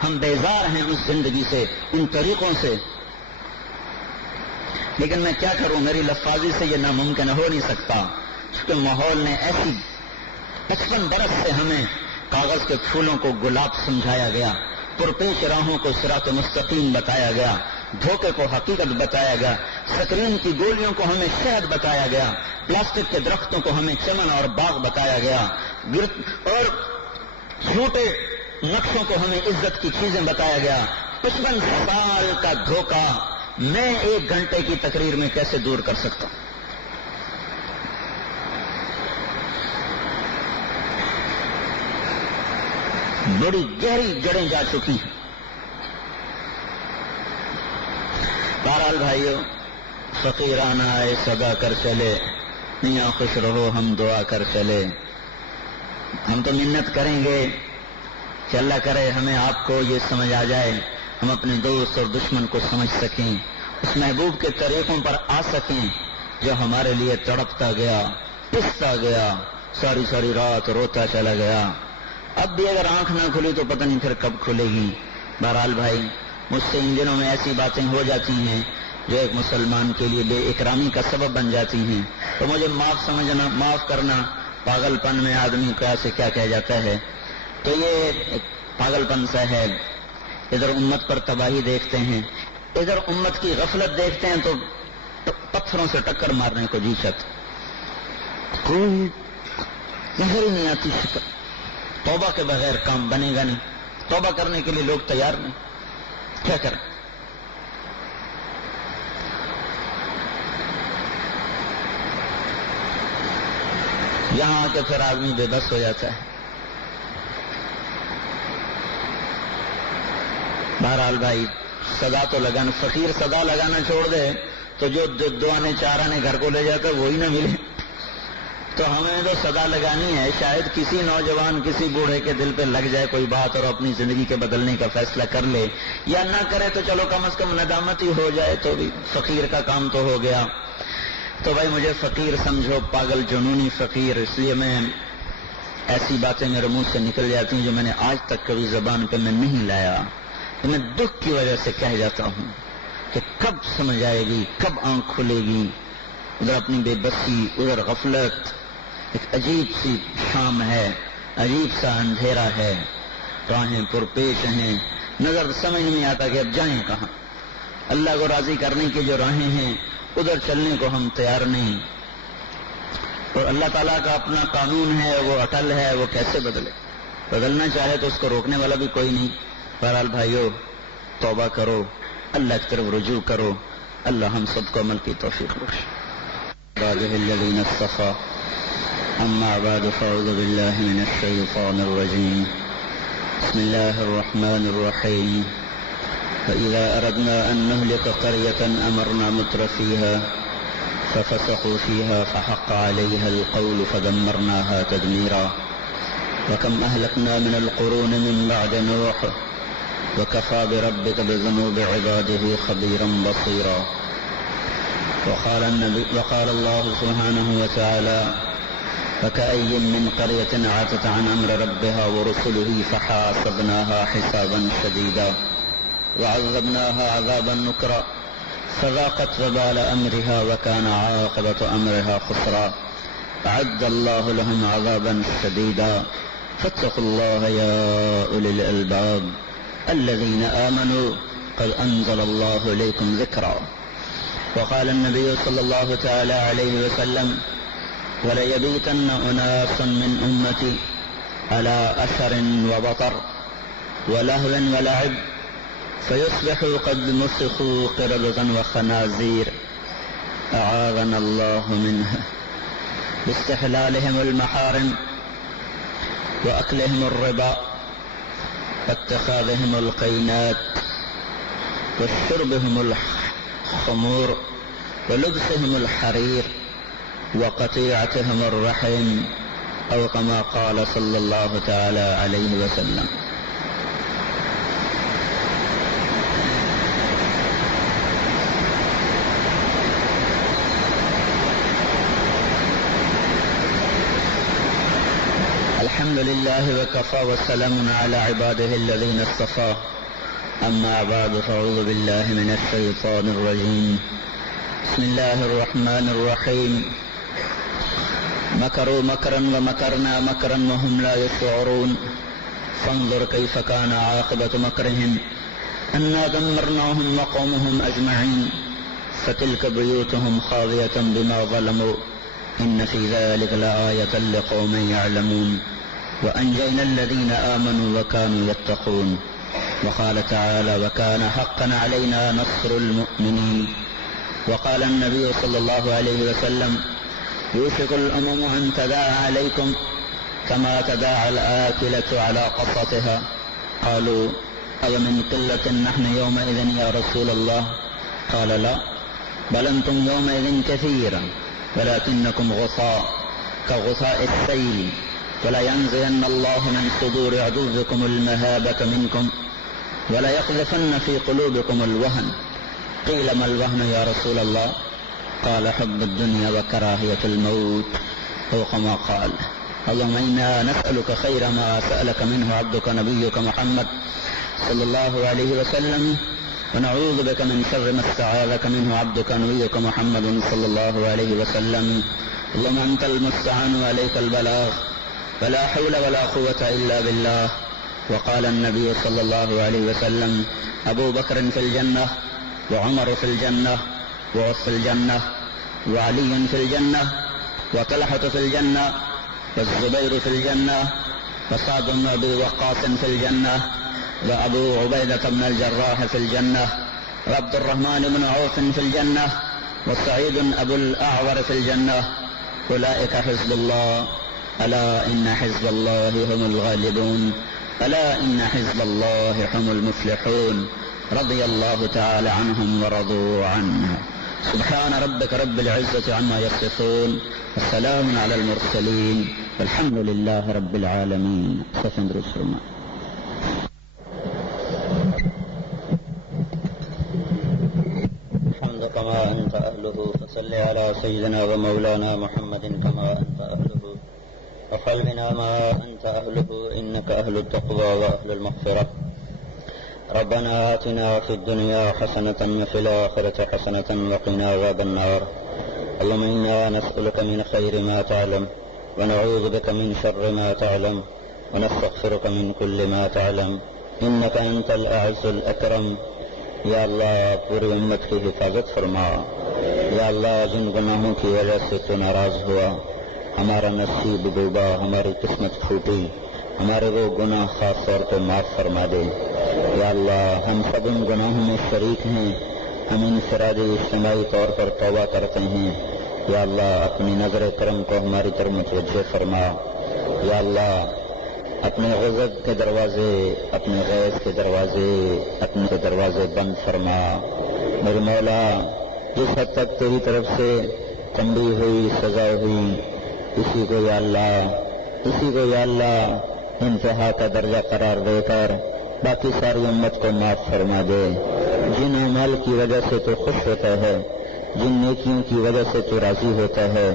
ہم بیزار ہیں اس زندگی سے، ان طریقوں سے. لیکن میں کیا کروں، میری لفاظی سے یہ ناممکن ہو نہیں سکتا، کیونکہ ماحول نے ایسی 55 برس سے ہمیں کاغذ کے پھولوں کو گلاب سمجھایا گیا، پرپیش راہوں کو صراط مستقیم بتایا گیا، دھوکے کو حقیقت بتایا گیا، سکرین کی گولیوں کو ہمیں شہد بتایا گیا، پلاسٹک کے درختوں کو ہمیں چمن اور باغ بتایا گیا، اور جھوٹے نقشوں کو ہمیں عزت کی چیزیں بتایا گیا. 55 سال کا دھوکہ میں 1 گھنٹے کی تقریر میں کیسے دور کر سکتا ہوں؟ بڑی گہری جڑیں جا چکی ہیں. بہرحال بھائیو، فقیرانہ آئے صدا کر چلے، میاں خوش رہو ہم دعا کر چلے. ہم تو منت کریں گے کہ اللہ کرے ہمیں آپ کو یہ سمجھ آ جائے، ہم اپنے دوست اور دشمن کو سمجھ سکیں، اس محبوب کے طریقوں پر آ سکیں جو ہمارے لیے تڑپتا گیا، پستا گیا، ساری ساری رات روتا چلا گیا. اب بھی اگر آنکھ نہ کھلی تو پتہ نہیں پھر کب کھلے گی. بہرحال بھائی، مجھ سے ان دنوں میں ایسی باتیں ہو جاتی ہیں جو ایک مسلمان کے لیے بے اکرامی کا سبب بن جاتی ہیں، تو مجھے معاف کرنا. پاگل پن میں آدمی سے کیا کہہ جاتا ہے، تو یہ پاگل پن سا ہے. ادھر امت پر تباہی دیکھتے ہیں، ادھر امت کی غفلت دیکھتے ہیں تو پتھروں سے ٹکر مارنے کو جی چاہتے. کوئی نظر ہی نہیں آتی شکل. توبہ کے بغیر کام بنے گا نہیں، توبہ کرنے کے لیے لوگ تیار نہیں. کیا کریں؟ یہاں آ کے پھر آدمی بے بس ہو جاتا ہے. بہرحال بھائی، صدا تو لگانا، فقیر صدا لگانا چھوڑ دے تو جو 2 آنے 4 آنے گھر کو لے جاتا ہے وہی نہ ملے. تو ہمیں تو صدا لگانی ہے، شاید کسی نوجوان کسی بوڑھے کے دل پہ لگ جائے کوئی بات اور اپنی زندگی کے بدلنے کا فیصلہ کر لے، یا نہ کرے تو چلو کم از کم ندامت ہی ہو جائے تو بھی فقیر کا کام تو ہو گیا. تو بھائی مجھے فقیر سمجھو، پاگل جنونی فقیر، اس لیے میں ایسی باتیں میرے منہ سے نکل جاتی ہیں جو میں نے آج تک کبھی زبان پہ میں نہیں لایا، تو میں دکھ کی وجہ سے کہہ جاتا ہوں. کہ کب سمجھ آئے گی، کب آنکھ کھلے گی. ادھر اپنی بے بسی، ادھر غفلت. ایک عجیب سی شام ہے، عجیب سا اندھیرا ہے، راہیں پرپیش ہیں، نظر سمجھ نہیں آتا کہ اب جائیں کہاں. اللہ کو راضی کرنے کی جو راہیں ہیں ادھر چلنے کو ہم تیار نہیں. اور اللہ تعالیٰ کا اپنا قانون ہے، وہ اٹل ہے، وہ کیسے بدلنا چاہے تو اس کو روکنے والا بھی کوئی نہیں. بہرحال بھائیو، توبہ کرو، اللہ کی طرف رجوع کرو. اللہ ہم سب کو عمل کی توفیق بخشے. عباده الذين اصطفى أما بعد فأعوذ بالله من الشيطان الرجيم. بسم الله الرحمن الرحيم. فإذا أردنا أن نهلك قرية أمرنا متر فيها ففسقوا فيها فحق عليها القول فدمرناها تدميرا. وكم أهلكنا من القرون من بعد نوح وكفى بربك بذنوب عباده خبيرا بصيرا. وقال الله سبحانه وتعالى فكأي من قرية عتت عن أمر ربها ورسله فحاسبناها حسابا شديدا وعذبناها عذابا نكرا فذاقت وبال أمرها وكان عاقبة أمرها خسرا. أعد الله لهم عذابا شديدا فاتقوا الله يا أولي الألباب الذين آمنوا قد أنزل الله إليكم ذكرا. وقال النبي صلى الله تعالى عليه وسلم وليبيتن أناس من أمتي على أثر وبطر ولهو ولعب فيصبحوا قد مسخوا قردة وخنازير أعاذنا الله منها باستحلالهم المحارم وأكلهم الربا واتخاذهم القينات وشربهم الخمور ولبسهم الحرير وقطيعتهم الرحم أو كما قال صلى الله تعالى عليه وسلم. الحمد لله وكفى وسلام على عباده الذين اصطفى. أما بعد فأعوذ بالله من الشيطان الرجيم. بسم الله الرحمن الرحيم. مكروا مكرا ومكرنا مكرا وهم لا يشعرون فانظر كيف كان عاقبة مكرهم أنا دمرناهم وقومهم أجمعين فتلك بيوتهم خاوية بما ظلموا إن في ذلك لآية لقوم يعلمون وأنجينا الذين آمنوا وكانوا يتقون. وقال تعالى وكان حقا علينا نصر المؤمنين. وقال النبي صلى الله عليه وسلم يوشك الأمم أن تداعى عليكم كما تداعى الآكلة على قصتها. قالوا أو من قلة نحن يومئذ يا رسول الله؟ قال لا بل أنتم يومئذ كثيرا ولكنكم غثاء كغثاء السيل ولا ينزين الله من صدور عدوكم المهابة منكم ولا يقذفن في قلوبكم الوهن. قيل ما الوهن يا رسول الله؟ قال حب الدنيا وكراهية الموت أو كما قال. اللهم إنا نسألك خير ما سألك منه عبدك نبيك محمد صلى الله عليه وسلم ونعوذ بك من شر ما استعاذك منه عبدك نبيك محمد صلى الله عليه وسلم. اللهم أنت المستعان وعليك البلاغ ولا حول ولا قوة إلا بالله. وقال النبي صلى الله عليه وسلم أبو بكر في الجنة وعمر في الجنة وعث في الجنة وعلي في الجنة وطلحة في الجنة والزبير في الجنة وسعد بن أبي وقاص في الجنة وأبو عبيدة بن الجراح في الجنة وعبد الرحمن بن عوف في الجنة وسعيد أبو الأعور في الجنة. أولئك حزب الله ألا إن حزب الله هم الغالبون ألا إن حزب الله هم المفلحون. رضي الله تعالى عنهم ورضوا عنه. سبحان ربك رب العزة عما يصفون والسلام على المرسلين والحمد لله رب العالمين. سفند رسولنا. الحمد كما أنت أهله فصل على سيدنا ومولانا محمد كما أنت أهله وقل بنا ما أنت أهله إنك أهل التقوى وأهل المغفرة. ربنا آتنا في الدنيا حسنة وفي الآخرة حسنة وقنا عذاب النار. اللهم إنا نسألك من خير ما تعلم ونعوذ بك من شر ما تعلم ونستغفرك من كل ما تعلم إنك أنت الأعز الأكرم. یا اللہ پوری امت کی حفاظت فرما. یا اللہ جن گناہوں کی وجہ سے تو ناراض ہوا، ہمارا نصیب ڈوبا، ہماری قسمت پھوٹی، ہمارے وہ گناہ خاص طور پہ معاف فرما دے. یا اللہ ہم سب ان گناہوں میں شریک ہیں، ہم انفرادی اجتماعی طور پر توبہ کرتے ہیں. یا اللہ اپنی نظر کرم کو ہماری طرف متوجہ فرما. یا اللہ اپنے غضب کے دروازے، اپنے غیظ کے دروازے، اپنے دروازے بند فرما. میرے مولا جس حد تک تیری طرف سے تنبیہ ہوئی، سزا ہوئی، اسی کو یا اللہ انتہا کا درجہ قرار دے کر باقی ساری امت کو معاف فرما دے. جن اعمال کی وجہ سے تو خوش ہوتا ہے، جن نیکیوں کی وجہ سے تو راضی ہوتا ہے،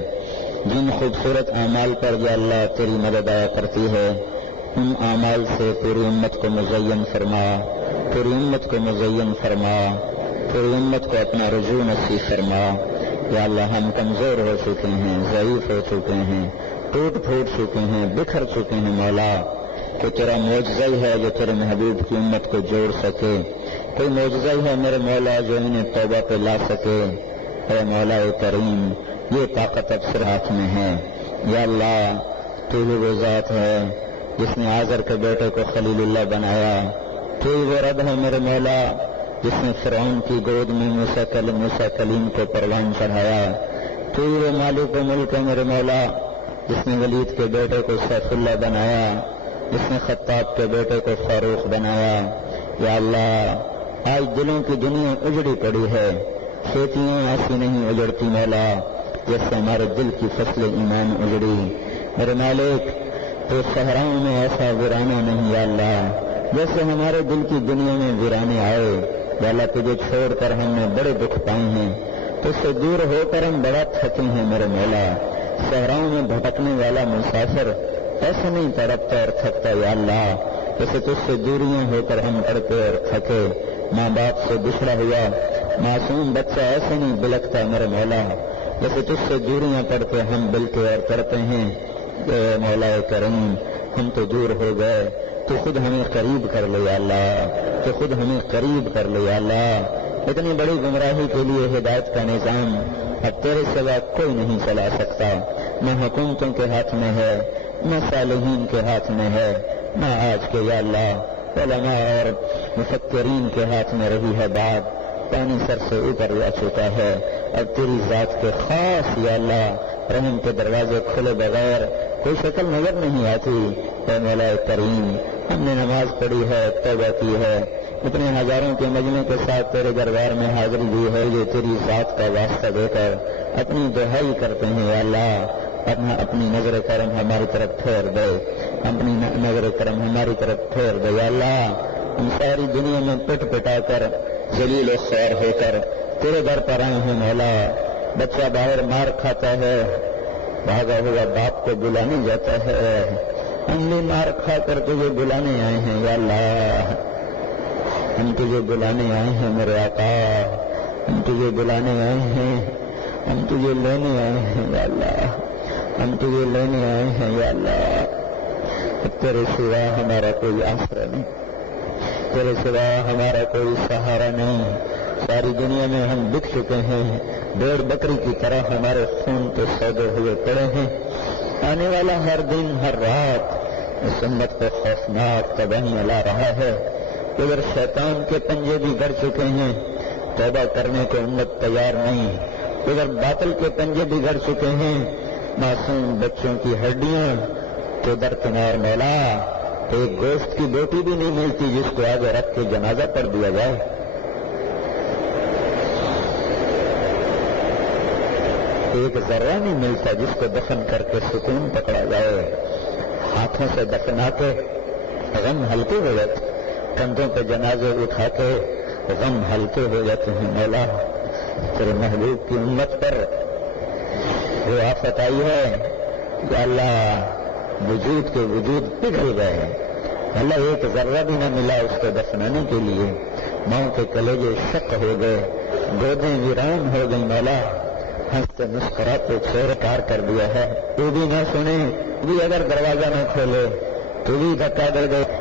جن خوبصورت اعمال پر یا اللہ تیری مدد آیا کرتی ہے، ان اعمال سے پوری امت کو مزین فرما، پوری امت کو مزین فرما، پوری امت کو اپنا رجوع نصیب فرما. یا اللہ ہم کمزور ہو چکے ہیں، ضعیف ہو چکے ہیں، ٹوٹ پھوٹ چکے ہیں، بکھر چکے ہیں. مولا کہ تیرا معجزہ ہی ہے جو تیرے محبوب کی امت کو جوڑ سکے، کوئی معجزہ ہی ہے میرے مولا جو انہیں توبہ پہ لا سکے. اے مولا کریم یہ طاقت اب صرف ہاتھ میں ہے. یا اللہ تو ہی وہ ذات ہے جس نے آزر کے بیٹے کو خلیل اللہ بنایا. تو ہی وہ رب ہے میرے مولا جس نے فرعون کی گود میں موسیٰ کلیم کو پروان چڑھایا. تو ہی وہ مالک و ملک ہے میرے مولا جس نے ولید کے بیٹے کو سیف اللہ بنایا، جس نے خطاب کے بیٹے کو فاروق بنایا. یا اللہ آج دلوں کی دنیا اجڑی پڑی ہے، کھیتیاں ایسی نہیں اجڑتی مولا جیسے ہمارے دل کی فصل ایمان اجڑی. میرے مالک تو صحراؤں میں ایسا ویرانہ نہیں یا اللہ جیسے ہمارے دل کی دنیا میں ویرانے آئے. یا اللہ تجھے چھوڑ کر ہم نے بڑے دکھ پائے ہیں، تجھ سے دور ہو کر ہم بڑا تھکے ہیں میرے مولا. صحراؤں میں بھٹکنے والا مسافر ایسے نہیں تڑپتا اور تھکتا یا اللہ جیسے تجھ سے دوریاں ہو کر ہم تڑپے اور تھکے. ماں باپ سے بچھڑا ہوا معصوم بچہ ایسے نہیں بلکتا میرے مولا جیسے تجھ سے دوریاں پڑ کے ہم بلکے اور تڑپے ہیں. اے مولا کریم ہم تو دور ہو گئے، تو خود ہمیں قریب کر لے یا اللہ، تو خود ہمیں قریب کر لے یا اللہ. اتنی بڑی گمراہی کے لیے ہدایت کا نظام اب تیرے سوا کوئی نہیں چلا سکتا. نہ حکومتوں کے ہاتھ میں ہے، نہ صالحین کے ہاتھ میں ہے، نہ آج کے یا اللہ علماء اور مفکرین کے ہاتھ میں رہی ہے بات. پانی سر سے اوپر جا چکا ہے. اب تیری ذات کے خاص یا اللہ رحم کے دروازے کھلے بغیر کوئی شکل نظر نہیں آتی. اے مولا کریم ہم نے نماز پڑھی ہے، توبہ کی ہے، اتنے ہزاروں کے مجمع کے ساتھ تیرے دربار میں حاضری دی ہے جو تیری ذات کا واسطہ دے کر اپنی دہائی کرتے ہیں. یا اللہ اپنی نظر کرم ہماری طرف پھیر دے، اپنی نظر کرم ہماری طرف پھیر دے. یا اللہ ہم ساری دنیا میں پٹ پٹا کر ذلیل و خوار ہو کر تیرے در پر آئے ہیں مولا. بچہ باہر مار کھاتا ہے، بھاگا ہوا باپ کو بلانے جاتا ہے، ہم بھی مار کھا کر تجھے بلانے آئے ہیں. یا اللہ ہم تجھے بلانے آئے ہیں میرے آقا، ہم تجھے بلانے آئے ہیں، ہم تجھے لینے آئے ہیں یا اللہ، ہم تجھے لینے آئے ہیں یا اللہ. تیرے سوا ہمارا کوئی آسرا نہیں، تیرے سوا ہمارا کوئی سہارا نہیں. ساری دنیا میں ہم بک چکے ہیں، بھیڑ بکری کی طرح ہمارے خون کے سودے ہوئے پڑے ہیں. آنے والا ہر دن ہر رات اس امت کو خوفناک تباہی لا رہا ہے. ادھر شیطان کے پنجے بھی گڑ چکے ہیں، توبہ کرنے کو امت تیار نہیں. ادھر باطل کے پنجے بھی گڑ چکے ہیں، معصوم بچوں کی ہڈیاں تو درکنار مولا ایک گوشت کی بوٹی بھی نہیں ملتی جس کو آگے رکھ کے جنازہ پڑھ دیا جائے. ایک ذرہ نہیں ملتا جس کو دفن کر کے سکون پکڑا جائے. ہاتھوں سے دفنا کے غم ہلکے ہو جاتے، کندھوں پہ جنازے اٹھا کے غم ہلکے ہو جاتے ہیں. مولا تیرے محبوب کی امت پر وہ آفت آئی ہے یا اللہ وجود کے وجود پگھل گئے، اللہ ایک ذرہ بھی نہ ملا اس کو دفنانے کے لیے. ماں کے کلیجے شق ہو گئے, گودیں ویران ہو گئی. مولا ہنستے مسکراتے چہرہ پار کر دیا ہے. تو بھی نہ سنے, بھی اگر دروازہ نہ کھولے, تو بھی دھکا دے دے.